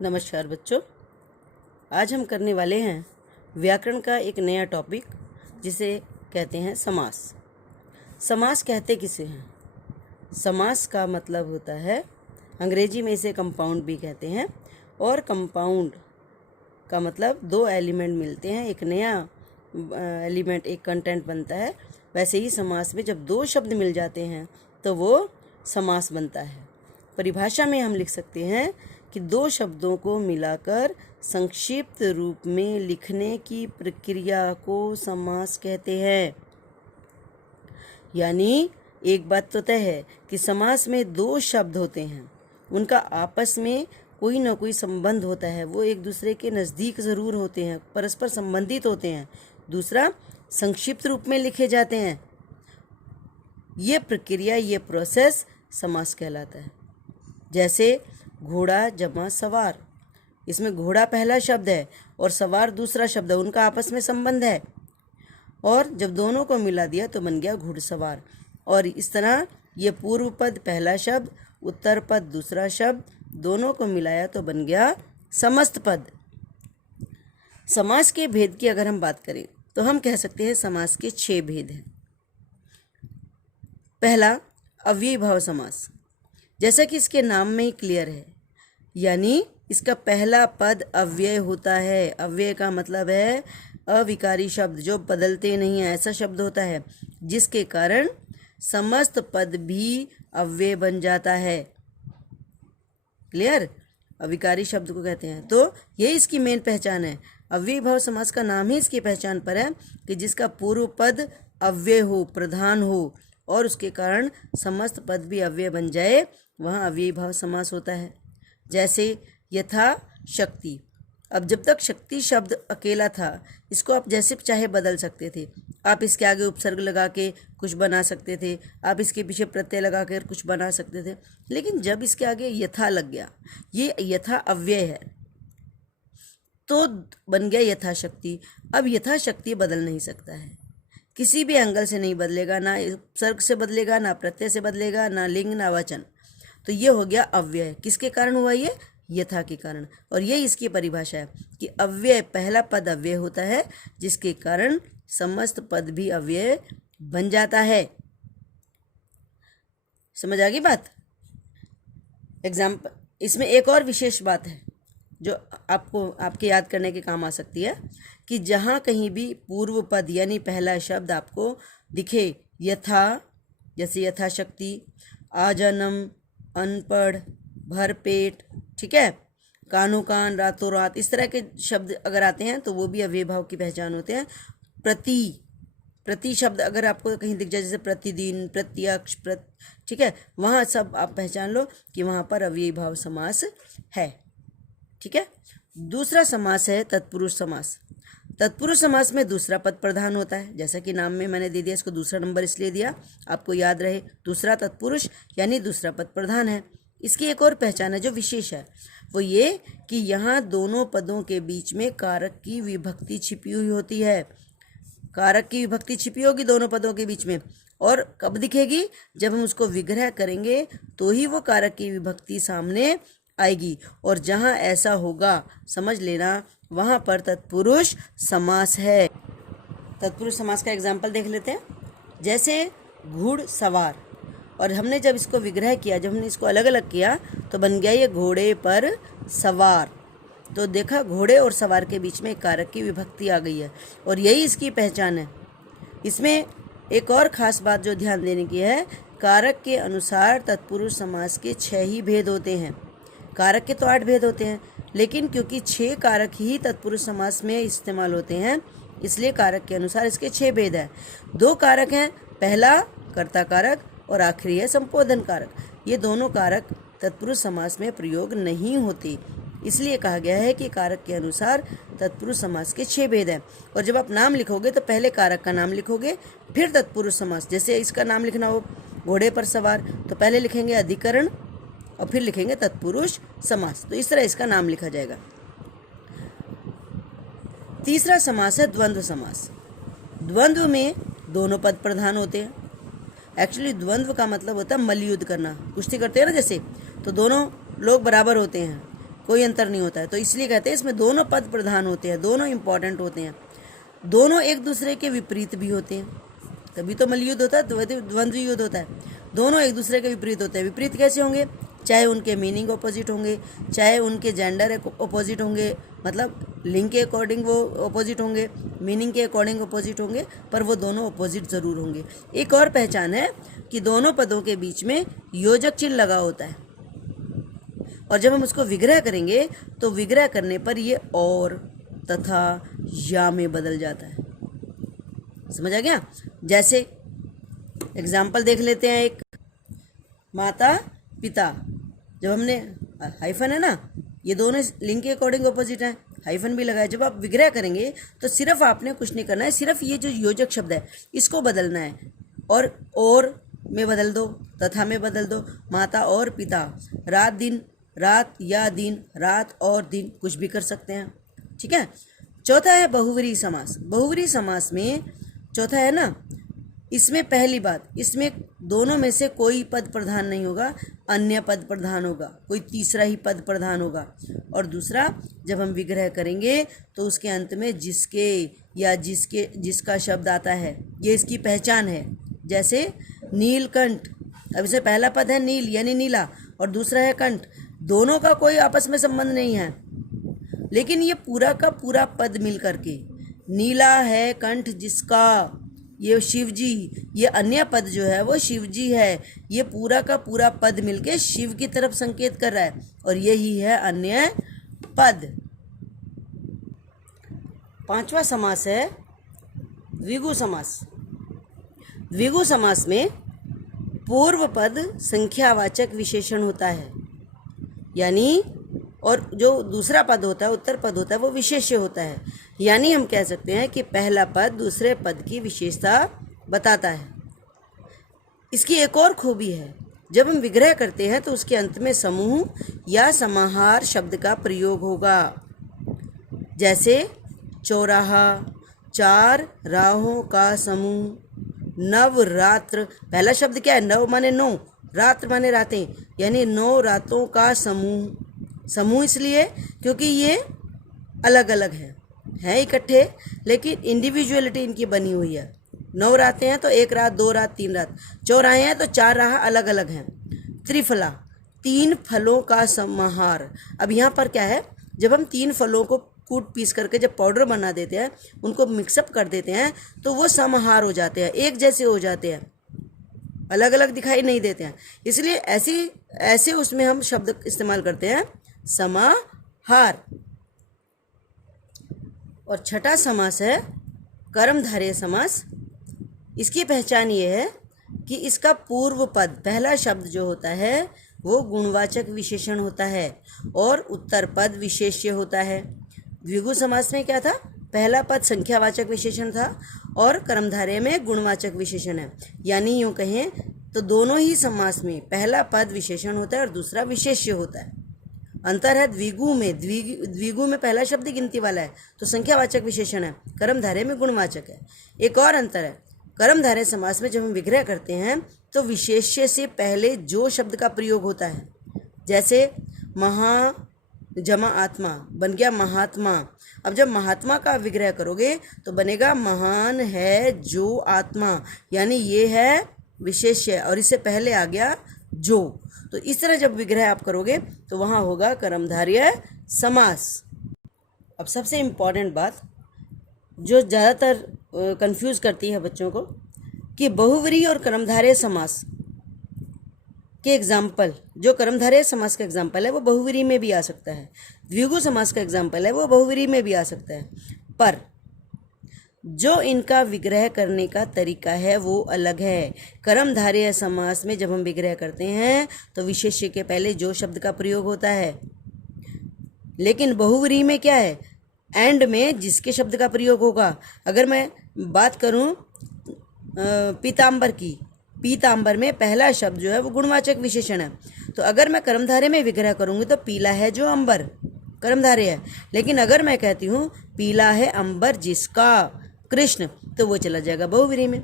नमस्कार बच्चों, आज हम करने वाले हैं व्याकरण का एक नया टॉपिक जिसे कहते हैं समास। समास कहते किसे हैं? समास का मतलब होता है, अंग्रेजी में इसे कंपाउंड भी कहते हैं, और कंपाउंड का मतलब दो एलिमेंट मिलते हैं, एक नया एलिमेंट, एक कंटेंट बनता है। वैसे ही समास में जब दो शब्द मिल जाते हैं तो वो समास बनता है। परिभाषा में हम लिख सकते हैं कि दो शब्दों को मिलाकर संक्षिप्त रूप में लिखने की प्रक्रिया को समास कहते हैं। यानी एक बात तो तय है कि समास में दो शब्द होते हैं, उनका आपस में कोई ना कोई संबंध होता है, वो एक दूसरे के नज़दीक ज़रूर होते हैं, परस्पर संबंधित होते हैं। दूसरा, संक्षिप्त रूप में लिखे जाते हैं। ये प्रक्रिया, ये प्रोसेस समास कहलाता है। जैसे घोड़ा जमा सवार, इसमें घोड़ा पहला शब्द है और सवार दूसरा शब्द है, उनका आपस में संबंध है, और जब दोनों को मिला दिया तो बन गया घुड़सवार। और इस तरह ये पूर्व पद पहला शब्द, उत्तर पद दूसरा शब्द, दोनों को मिलाया तो बन गया समस्त पद। समास के भेद की अगर हम बात करें तो हम कह सकते हैं समास के 6 भेद हैं। पहला, अव्ययीभाव समास। जैसा कि इसके नाम में ही क्लियर है, यानी इसका पहला पद अव्यय होता है। अव्यय का मतलब है अविकारी शब्द, जो बदलते नहीं हैं, ऐसा शब्द होता है जिसके कारण समस्त पद भी अव्यय बन जाता है। क्लियर? अविकारी शब्द को कहते हैं। तो ये इसकी मेन पहचान है। अव्ययीभाव समास का नाम ही इसकी पहचान पर है कि जिसका पूर्व पद अव्यय हो, प्रधान हो, और उसके कारण समस्त पद भी अव्यय बन जाए, वहाँ अव्ययीभाव समास होता है। जैसे यथा शक्ति। अब जब तक शक्ति शब्द अकेला था, इसको आप जैसे चाहे बदल सकते थे। आप इसके आगे उपसर्ग लगा के कुछ बना सकते थे, आप इसके पीछे प्रत्यय लगा कर कुछ बना सकते थे। लेकिन जब इसके आगे यथा लग गया, ये यथा अव्यय है, तो बन गया यथाशक्ति। अब यथाशक्ति बदल नहीं सकता है, किसी भी एंगल से नहीं बदलेगा, ना उपसर्ग से बदलेगा, ना प्रत्यय से बदलेगा, ना लिंग ना वचन। तो ये हो गया अव्यय। किसके कारण हुआ ये? यथा के कारण। और ये इसकी परिभाषा है कि अव्यय, पहला पद अव्यय होता है, जिसके कारण समस्त पद भी अव्यय बन जाता है। समझ आ गई बात? एग्जाम्पल, इसमें एक और विशेष बात है जो आपको आपके याद करने के काम आ सकती है कि जहाँ कहीं भी पूर्व पद यानी पहला शब्द आपको दिखे, यथा, जैसे यथाशक्ति, आजन्म, अनपढ़, भरपेट, ठीक है, कानो कान, रातों रात, इस तरह के शब्द अगर आते हैं तो वो भी अव्ययीभाव की पहचान होते हैं। प्रति शब्द अगर आपको कहीं दिख जाए, जैसे प्रतिदिन, प्रत्यक्ष, ठीक है, वहाँ सब आप पहचान लो कि वहाँ पर अव्ययीभाव समास है। ठीक है। दूसरा समास है तत्पुरुष समास। तत्पुरुष समास में दूसरा पद प्रधान होता है, जैसा कि नाम में मैंने दे दिया, इसको दूसरा नंबर इसलिए दिया आपको याद रहे। दूसरा तत्पुरुष यानी दूसरा पद प्रधान है। इसकी एक और पहचान है जो विशेष है, वो ये कि यहाँ दोनों पदों के बीच में कारक की विभक्ति छिपी हुई होती है। कारक की विभक्ति छिपी होगी दोनों पदों के बीच में, और कब दिखेगी? जब हम उसको विग्रह करेंगे तो ही वो कारक की विभक्ति सामने आएगी। और जहाँ ऐसा होगा, समझ लेना, वहाँ पर तत्पुरुष समास है। तत्पुरुष समास का एग्जाम्पल देख लेते हैं। जैसे घुड़सवार, और हमने जब इसको विग्रह किया, जब हमने इसको अलग अलग किया तो बन गया ये घोड़े पर सवार। तो देखा, घोड़े और सवार के बीच में कारक की विभक्ति आ गई है, और यही इसकी पहचान है। इसमें एक और ख़ास बात जो ध्यान देने की है, कारक के अनुसार तत्पुरुष समास के 6 ही भेद होते हैं। कारक के तो 8 भेद होते हैं, लेकिन क्योंकि 6 कारक ही तत्पुरुष समास में इस्तेमाल होते हैं, इसलिए कारक के अनुसार इसके 6 भेद हैं। 2 कारक हैं, पहला कर्ता कारक और आखिरी है संबोधन कारक। ये दोनों कारक तत्पुरुष समास में प्रयोग नहीं होते, इसलिए कहा गया है कि कारक के अनुसार तत्पुरुष समास के 6 भेद हैं। और जब आप नाम लिखोगे तो पहले कारक का नाम लिखोगे, फिर तत्पुरुष समास। जैसे इसका नाम लिखना हो घोड़े पर सवार, तो पहले लिखेंगे अधिकरण और फिर लिखेंगे तत्पुरुष समास। तो इस तरह इसका नाम लिखा जाएगा। तीसरा समास है द्वंद्व समास। द्वंद्व में दोनों पद प्रधान होते हैं। एक्चुअली द्वंद्व का मतलब होता है मल्लयुद्ध करना, कुश्ती करते हैं ना जैसे, तो दोनों लोग बराबर होते हैं, कोई अंतर नहीं होता है। तो इसलिए कहते हैं इसमें दोनों पद प्रधान होते हैं, दोनों इंपॉर्टेंट होते हैं, दोनों एक दूसरे के विपरीत भी होते हैं। तभी तो मल्लयुद्ध होता है, द्वंद्व युद्ध होता है। दोनों एक दूसरे के विपरीत होते हैं। विपरीत कैसे होंगे? चाहे उनके मीनिंग ऑपोजिट होंगे, चाहे उनके जेंडर ऑपोजिट होंगे, मतलब लिंग के अकॉर्डिंग वो ऑपोजिट होंगे, मीनिंग के अकॉर्डिंग ऑपोजिट होंगे, पर वो दोनों ऑपोजिट ज़रूर होंगे। एक और पहचान है कि दोनों पदों के बीच में योजक चिन्ह लगा होता है, और जब हम उसको विग्रह करेंगे तो विग्रह करने पर ये और तथा या में बदल जाता है। समझ आ गया? जैसे एग्जाम्पल देख लेते हैं, एक माता पिता, जब हमने हाइफन है ना, ये दोनों लिंग के अकॉर्डिंग ऑपोजिट हैं, हाइफन भी लगाया। जब आप विग्रह करेंगे तो सिर्फ आपने कुछ नहीं करना है, सिर्फ ये जो योजक शब्द है इसको बदलना है, और में बदल दो, तथा में बदल दो। माता और पिता, रात दिन, रात या दिन, रात और दिन, कुछ भी कर सकते हैं। ठीक है। चौथा है बहुव्रीहि समास। बहुव्रीहि समास में चौथा है ना, इसमें पहली बात, इसमें दोनों में से कोई पद प्रधान नहीं होगा, अन्य पद प्रधान होगा, कोई तीसरा ही पद प्रधान होगा। और दूसरा, जब हम विग्रह करेंगे तो उसके अंत में जिसके या जिसका शब्द आता है, ये इसकी पहचान है। जैसे नीलकंठ, अब इसमें पहला पद है नील यानी नीला, और दूसरा है कंठ, दोनों का कोई आपस में संबंध नहीं है, लेकिन ये पूरा का पूरा पद मिल करके नीला है कंठ जिसका, ये शिव जी, ये अन्य पद जो है वो शिव जी है, ये पूरा का पूरा पद मिलके शिव की तरफ संकेत कर रहा है, और यही है अन्य पद। पांचवा समास है द्विगु समास। द्विगु समास में पूर्व पद संख्यावाचक विशेषण होता है, यानी, और जो दूसरा पद होता है, उत्तर पद होता है, वो विशेष्य होता है। यानी हम कह सकते हैं कि पहला पद दूसरे पद की विशेषता बताता है। इसकी एक और खूबी है, जब हम विग्रह करते हैं तो उसके अंत में समूह या समाहार शब्द का प्रयोग होगा। जैसे चौराहा, चार राहों का समूह, नवरात्र, पहला शब्द क्या है? नव माने नौ, रात्र माने रातें, यानी 9 रातों का समूह। समूह इसलिए क्योंकि ये अलग अलग हैं इकट्ठे, लेकिन इंडिविजुअलिटी इनकी बनी हुई है। 9 रातें हैं तो 1 रात, 2 रात, 3 रात। चौराहे हैं तो 4 राह अलग अलग हैं। त्रिफला, 3 फलों का समाहार। अब यहाँ पर क्या है, जब हम 3 फलों को कूट पीस करके जब पाउडर बना देते हैं, उनको मिक्सअप कर देते हैं, तो वो समाहार हो जाते हैं, एक जैसे हो जाते हैं, अलग अलग दिखाई नहीं देते हैं। इसलिए ऐसे उसमें हम शब्द इस्तेमाल करते हैं, समाहार। और छठा समास है कर्मधारय समास। इसकी पहचान ये है कि इसका पूर्व पद, पहला शब्द जो होता है वो गुणवाचक विशेषण होता है, और उत्तर पद विशेष्य होता है। द्विगु समास में क्या था? पहला पद संख्यावाचक विशेषण था, और कर्मधारय में गुणवाचक विशेषण है। यानी यूँ कहें तो दोनों ही समास में पहला पद विशेषण होता है और दूसरा विशेष्य होता है। अंतर है द्विगु में, द्विगु में पहला शब्द गिनती वाला है तो संख्यावाचक विशेषण है, कर्मधारय में गुणवाचक है। एक और अंतर है, कर्मधारय समास में जब हम विग्रह करते हैं तो विशेष्य से पहले जो शब्द का प्रयोग होता है, जैसे महा जमा आत्मा बन गया महात्मा। अब जब महात्मा का विग्रह करोगे तो बनेगा महान है जो आत्मा, यानी ये है विशेष्य और इससे पहले आ गया जो। तो इस तरह जब विग्रह आप करोगे तो वहाँ होगा कर्मधारय समास। अब सबसे इम्पॉर्टेंट बात जो ज़्यादातर कंफ्यूज करती है बच्चों को, कि बहुव्रीहि और कर्मधारय समास के एग्जाम्पल, जो कर्मधारय समास का एग्जाम्पल है वो बहुव्रीहि में भी आ सकता है, द्विगु समास का एग्जाम्पल है वो बहुव्रीहि में भी आ सकता है, पर जो इनका विग्रह करने का तरीका है वो अलग है। कर्मधारय समास में जब हम विग्रह करते हैं तो विशेष्य के पहले जो शब्द का प्रयोग होता है, लेकिन बहुव्रीहि में क्या है, एंड में जिसके शब्द का प्रयोग होगा। अगर मैं बात करूं पीतांबर की, पीतांबर में पहला शब्द जो है वो गुणवाचक विशेषण है, तो अगर मैं कर्मधारय में विग्रह करूंगी तो पीला है जो अंबर कर्मधारय है, लेकिन अगर मैं कहती हूँ पीला है अंबर जिसका कृष्ण, तो वो चला जाएगा बहुव्रीहि में।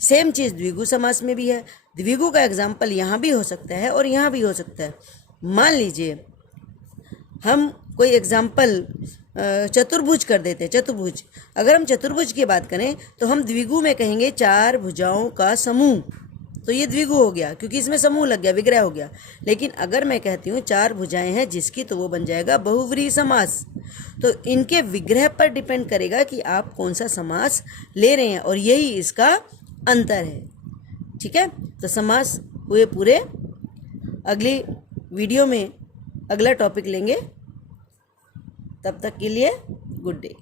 सेम चीज़ द्विगु समास में भी है। द्विगु का एग्जाम्पल यहाँ भी हो सकता है और यहाँ भी हो सकता है। मान लीजिए हम कोई एग्जाम्पल चतुर्भुज कर देते हैं। चतुर्भुज, अगर हम चतुर्भुज की बात करें तो हम द्विगु में कहेंगे 4 भुजाओं का समूह, तो ये द्विगु हो गया क्योंकि इसमें समूह लग गया, विग्रह हो गया। लेकिन अगर मैं कहती हूँ 4 भुजाएं हैं जिसकी, तो वो बन जाएगा बहुव्रीहि समास। तो इनके विग्रह पर डिपेंड करेगा कि आप कौन सा समास ले रहे हैं, और यही इसका अंतर है। ठीक है, तो समास हुए पूरे। अगली वीडियो में अगला टॉपिक लेंगे, तब तक के लिए गुड डे।